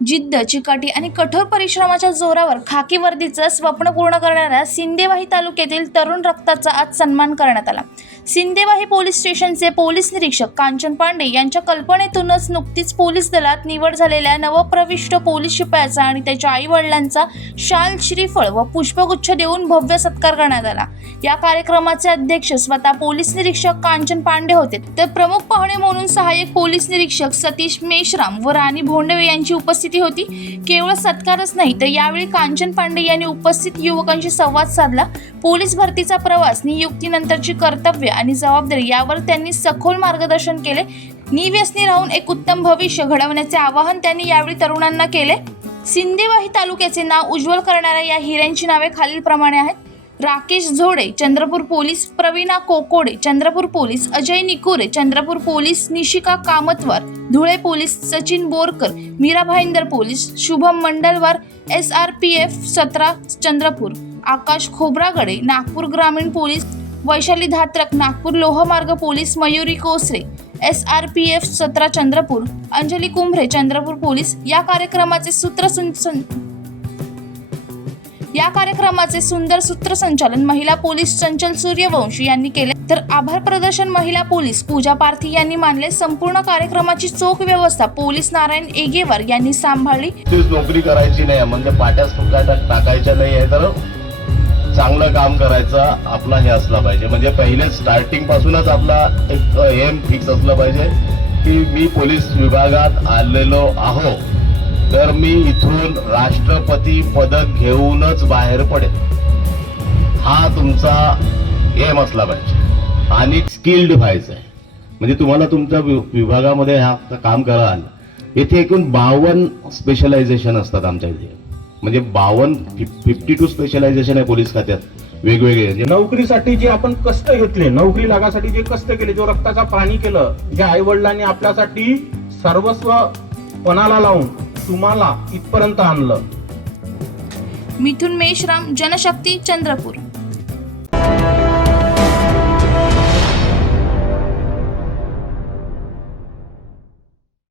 जिद्द, चिकाटी आणि कठोर परिश्रमाच्या जोरावर खाकी वर्दीचं स्वप्न पूर्ण करणाऱ्या सिंदेवाही तालुक्यातील तरुण रक्ताचा आज सन्मान करण्यात आला। सिंदेवाही पोलीस स्टेशनचे पोलीस निरीक्षक कांचन पांडे यांच्या कल्पनेतूनच नुकतीच पोलीस दलात निवड झालेल्या नवप्रविष्ट पोलीस शिपायाचा आणि त्याच्या आई वडिलांचा शाल, श्रीफळ व पुष्पगुच्छ देऊन भव्य सत्कार करण्यात आला। या कार्यक्रमाचे अध्यक्ष स्वतः पोलीस निरीक्षक कांचन पांडे होते, तर प्रमुख पाहुणे म्हणून सहाय्यक पोलीस निरीक्षक सतीश मेश्राम व राणी भोंडवे यांची उपस्थिती होती। केवळ सत्कारच नाही तर यावेळी कांचन पांडे यांनी उपस्थित युवकांशी संवाद साधला। पोलीस भरतीचा प्रवास, नियुक्तीनंतरची कर्तव्य आणि जबाबदारी यावर त्यांनी सखोल मार्गदर्शन केले। निव्यसनी राहून एक उत्तम भविष्य घडवण्याचे आवाहन त्यांनी यावेळी तरुणांना केले। सिंदेवाही तालुक्याचे नाव उज्ज्वल करणाऱ्या या हिऱ्यांची नावे खालीलप्रमाणे आहेत: Rakesh Zode, Chandrapur police; Pravina Kokode, Chandrapur police; Ajay Nikure, Chandrapur police; Nishika Kamatwar, Dhule police; Sachin Borkar, Mira Bhayandar police; Shubham Mandalwar, SRPF 17 Chandrapur; Akash Khobragade, Nagpur ग्रामीण पोलीस; वैशाली धात्रक, नागपूर लोहमार्ग police; Mayuri Kosare, SRPF 17 Chandrapur; Anjali Kumbhare, Chandrapur police. या कार्यक्रमाचे सुंदर सूत्रसंचालन महिला पोलीस चंचल सूर्यवंशी यांनी केले, तर आभार प्रदर्शन महिला पोलीस पूजा पारथी यांनी मानले। संपूर्ण कार्यक्रमाची चोख व्यवस्था पोलीस नारायण एगेवार यांनी सांभाळली। नोकरी करायची नाही म्हणजे पाट्यास टाकायच्या नाही आहे, तर चांगलं काम करायचं आपला हे असला पाहिजे। म्हणजे पहिले स्टार्टिंग पासूनच आपला एक एम फिक्स असलं पाहिजे की मी पोलीस विभागात आलेलो आहो तर मी इथून राष्ट्रपती पदक घेऊनच बाहेर पडेल, हा तुमचा एम असला पाहिजे। आणि स्किल्ड व्हायचं आहे, म्हणजे तुम्हाला तुमच्या विभागामध्ये हा काम कराल। इथे एकूण 52 स्पेशलायझेशन असतात आमच्या इथे, म्हणजे 52 स्पेशलायझेशन आहे पोलीस खात्यात वेगवेगळे। नोकरीसाठी जे आपण कष्ट घेतले, नोकरी लागासाठी जे कष्ट केले, जो रक्ताचा पाणी केलं, ज्या आई वडिलांनी आपल्यासाठी सर्वस्व पणाला लावून तुम्हाला इथपर्यंत आणलं। मिथुन मेश्राम, जनशक्ती, चंद्रपूर।